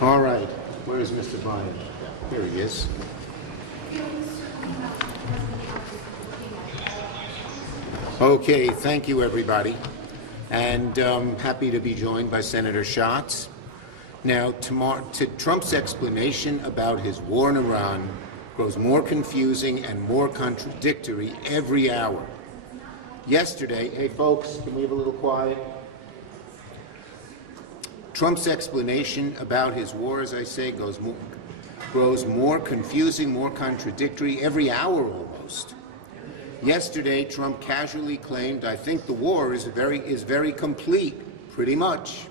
All right. Where is Mr. Biden? Here he is. Okay, thank you, everybody. And happy to be joined by Senator Schatz. Now, Trump's explanation about his war in Iran grows more confusing and more contradictory every hour. Yesterday, hey folks, can we have a little quiet? Trump's explanation about his war, as I say, grows more confusing, more contradictory every hour almost. Yesterday, Trump casually claimed, I think the war is very complete, pretty much.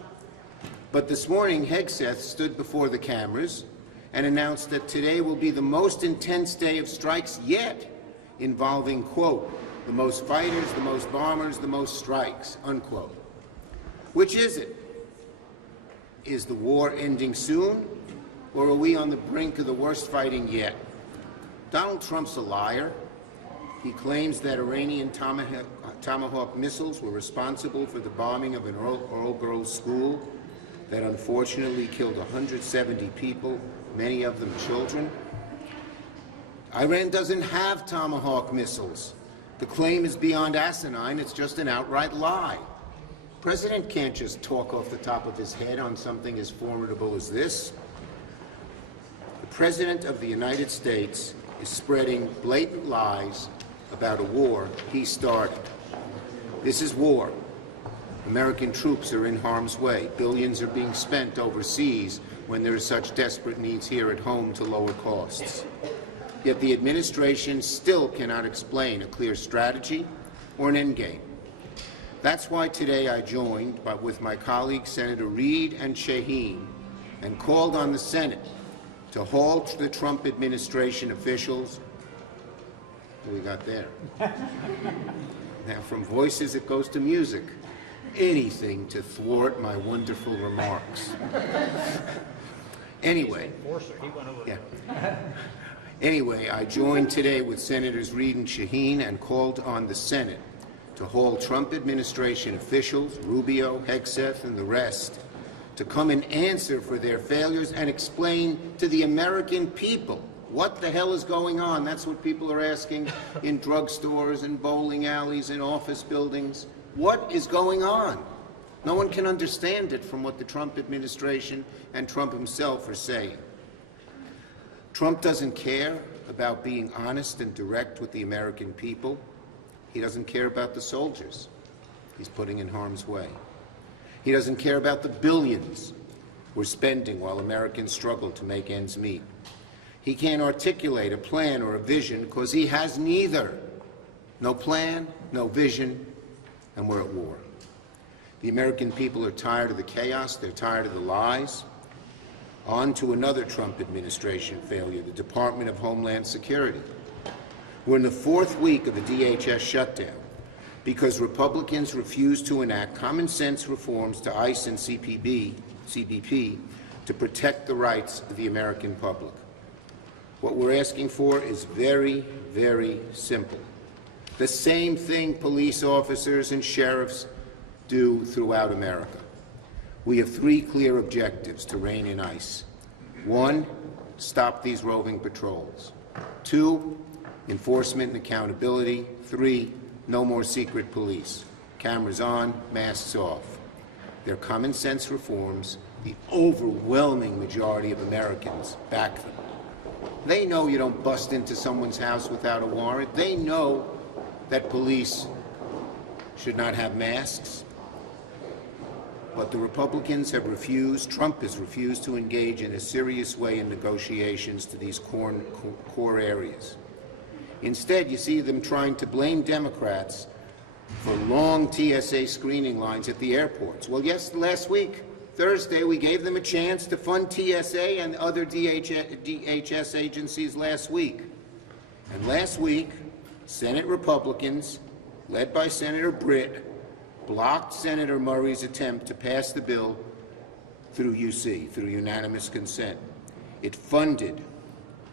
But this morning, Hegseth stood before the cameras and announced that today will be the most intense day of strikes yet, involving, quote, the most fighters, the most bombers, the most strikes, unquote. Which is it? Is the war ending soon, or are we on the brink of the worst fighting yet? Donald Trump's a liar. He claims that Iranian Tomahawk missiles were responsible for the bombing of an all girls school that unfortunately killed 170 people, many of them children. Iran doesn't have Tomahawk missiles. The claim is beyond asinine. It's just an outright lie. The president can't just talk off the top of his head on something as formidable as this. The President of the United States is spreading blatant lies about a war he started. This is war. American troops are in harm's way. Billions are being spent overseas when there are such desperate needs here at home to lower costs. Yet the administration still cannot explain a clear strategy or an endgame. That's why today I joined with my colleagues Senator Reid and Shaheen and called on the Senate to halt the Trump administration officials. What we got there? Now from voices it goes to music. Anything to thwart my wonderful remarks. Anyway, Anyway, I joined today with Senators Reid and Shaheen and called on the Senate to hold Trump administration officials, Rubio, Hegseth, and the rest, to come and answer for their failures and explain to the American people what the hell is going on. That's what people are asking in drugstores and bowling alleys and office buildings. What is going on? No one can understand it from what the Trump administration and Trump himself are saying. Trump doesn't care about being honest and direct with the American people. He doesn't care about the soldiers he's putting in harm's way. He doesn't care about the billions we're spending while Americans struggle to make ends meet. He can't articulate a plan or a vision because he has neither. No plan, no vision, and we're at war. The American people are tired of the chaos. They're tired of the lies. On to another Trump administration failure, the Department of Homeland Security. We're in the fourth week of a DHS shutdown because Republicans refuse to enact common sense reforms to ICE and CBP to protect the rights of the American public. What we're asking for is very, very simple. The same thing police officers and sheriffs do throughout America. We have three clear objectives to rein in ICE. 1, stop these roving patrols. 2, enforcement and accountability. 3, no more secret police. Cameras on, masks off. They're common sense reforms. The overwhelming majority of Americans back them. They know you don't bust into someone's house without a warrant. They know that police should not have masks. But the Republicans have refused, Trump has refused to engage in a serious way in negotiations to these core areas. Instead, you see them trying to blame Democrats for long TSA screening lines at the airports. Well, yes, last week, Thursday, we gave them a chance to fund TSA and other DHS agencies last week. And last week, Senate Republicans, led by Senator Britt, blocked Senator Murray's attempt to pass the bill through UC, through unanimous consent. It funded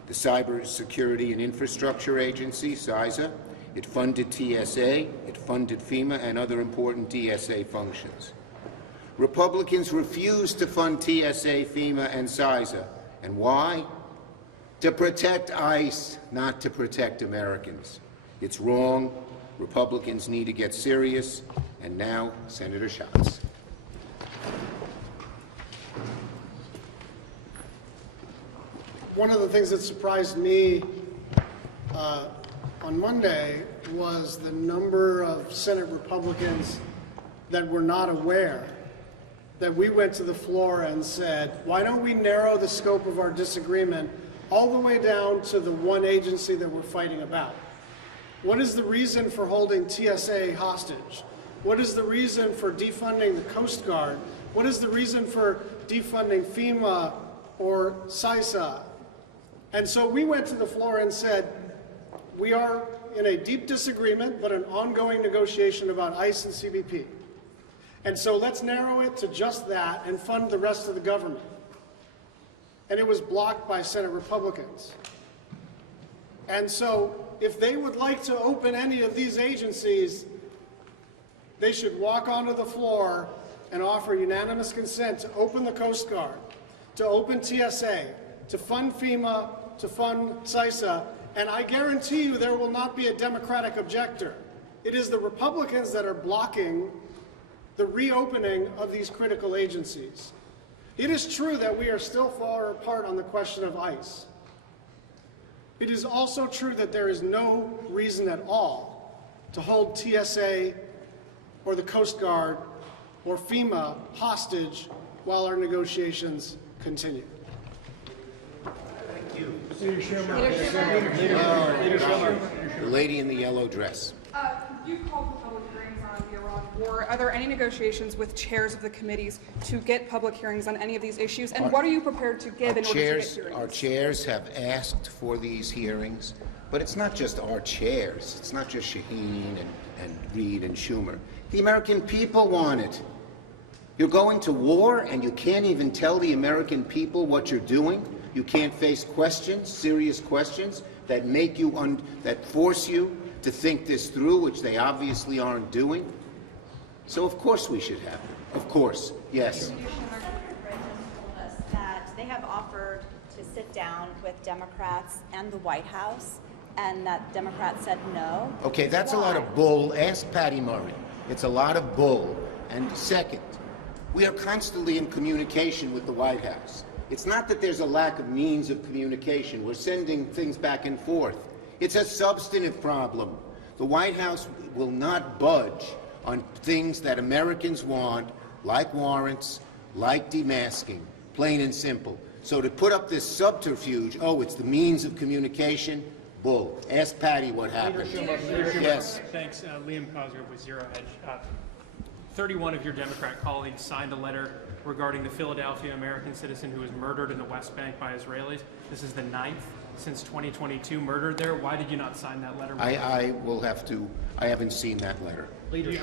the Cybersecurity and Infrastructure Agency, CISA. It funded TSA. It funded FEMA and other important DSA functions. Republicans refuse to fund TSA, FEMA, and CISA. And why? To protect ICE, not to protect Americans. It's wrong. Republicans need to get serious. And now, Senator Schatz. One of the things that surprised me on Monday was the number of Senate Republicans that were not aware that we went to the floor and said, why don't we narrow the scope of our disagreement all the way down to the one agency that we're fighting about? What is the reason for holding TSA hostage? What is the reason for defunding the Coast Guard? What is the reason for defunding FEMA or CISA? And so we went to the floor and said, we are in a deep disagreement, but an ongoing negotiation about ICE and CBP. And so let's narrow it to just that and fund the rest of the government. And it was blocked by Senate Republicans. And so if they would like to open any of these agencies, they should walk onto the floor and offer unanimous consent to open the Coast Guard, to open TSA, to fund FEMA, to fund CISA, and I guarantee you there will not be a Democratic objector. It is the Republicans that are blocking the reopening of these critical agencies. It is true that we are still far apart on the question of ICE. It is also true that there is no reason at all to hold TSA or the Coast Guard or FEMA hostage while our negotiations continue. Thank you. Leader Schumer. The lady in the yellow dress. You called for public hearings on the Iran war. Are there any negotiations with chairs of the committees to get public hearings on any of these issues? And what are you prepared to give in order to get hearings? Our chairs have asked for these hearings, but it's not just our chairs. It's not just Shaheen and Reid and Schumer. The American people want it. You're going to war and you can't even tell the American people what you're doing. You can't face questions, serious questions that make you that force you to think this through, which they obviously aren't doing. So of course we should have it. Of course, yes. Schumer told us that they have offered to sit down with Democrats and the White House, and that Democrats said no. Okay, that's a lot of bull. Ask Patty Murray. It's a lot of bull. And second, we are constantly in communication with the White House. It's not that there's a lack of means of communication. We're sending things back and forth. It's a substantive problem. The White House will not budge on things that Americans want, like warrants, like demasking, plain and simple. So to put up this subterfuge, oh, it's the means of communication, bull. Ask Patty what happened. Leader Schumer. Yes. Thanks. Liam Cosgrove with Zero Hedge. 31 of your Democrat colleagues signed a letter regarding the Philadelphia American citizen who was murdered in the West Bank by Israelis. This is the 9th since 2022 murdered there. Why did you not sign that letter? I will have to. I haven't seen that letter. Would you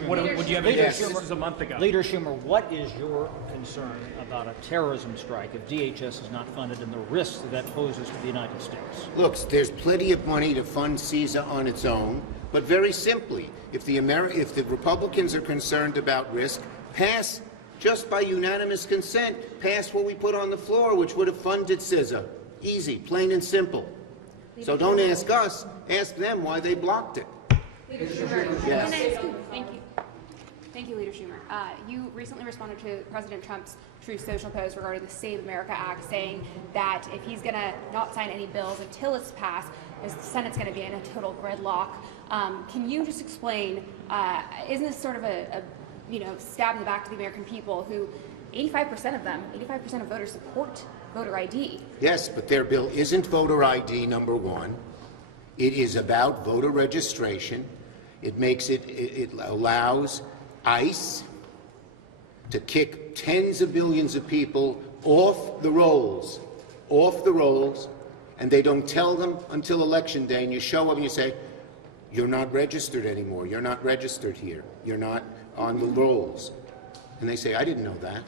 have Leader yes, Schumer, this was a month ago. Leader Schumer, what is your concern about a terrorism strike if DHS is not funded and the risks that poses to the United States? Look, there's plenty of money to fund CISA on its own, but very simply, if the Republicans are concerned about risk, pass, just by unanimous consent, pass what we put on the floor, which would have funded CISA. Easy, plain and simple. So don't ask us, ask them why they blocked it. Leader Schumer. Yes. Thank you. Thank you, Leader Schumer. You recently responded to President Trump's Truth Social post regarding the Save America Act, saying that if he's going to not sign any bills until it's passed, the Senate's going to be in a total gridlock. Can you just explain, isn't this sort of a stab in the back to the American people who 85% of them, 85% of voters support voter ID? Yes, but their bill isn't voter ID, number one. It is about voter registration. It makes it allows ICE to kick tens of billions of people off the rolls, and they don't tell them until Election Day, and you show up and you say, you're not registered anymore, you're not registered here, you're not on the rolls. And they say, I didn't know that.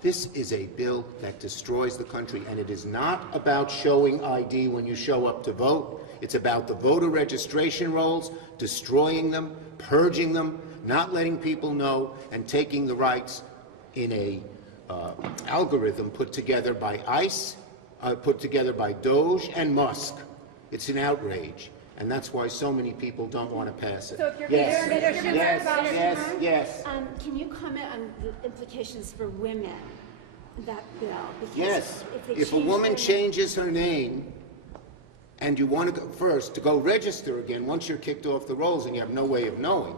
This is a bill that destroys the country, and it is not about showing ID when you show up to vote. It's about the voter registration rolls, destroying them, purging them, not letting people know, and taking the rights in a algorithm put together by ICE, put together by Doge and Musk. It's an outrage, and that's why so many people don't want to pass it. So if you're Yes, concerned- if you're yes, concerned about yes, it- yes. Can you comment on the implications for women, that bill? Because Yes, they if a change woman their- changes her name and you want to go first, to go register again, once you're kicked off the rolls and you have no way of knowing,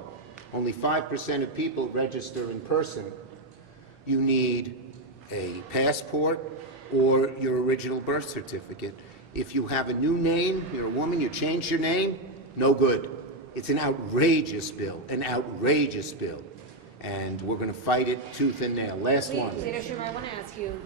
only 5% of people register in person, you need a passport or your original birth certificate. If you have a new name, you're a woman, you change your name, no good. It's an outrageous bill, an outrageous bill. And we're going to fight it tooth and nail. Last one. Leader Schumer, I want to ask you,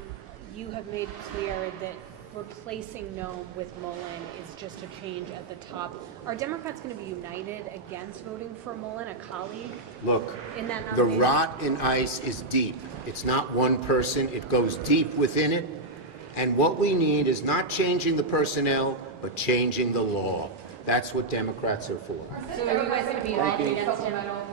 you have made clear that replacing no with Mullen is just a change at the top. Are Democrats going to be united against voting for Mullen, a colleague? Look, In that the nomination? rot in ICE is deep. It's not one person. It goes deep within it. And what we need is not changing the personnel, but changing the law. That's what Democrats are for. So are you guys going to be united against him? Supplemental,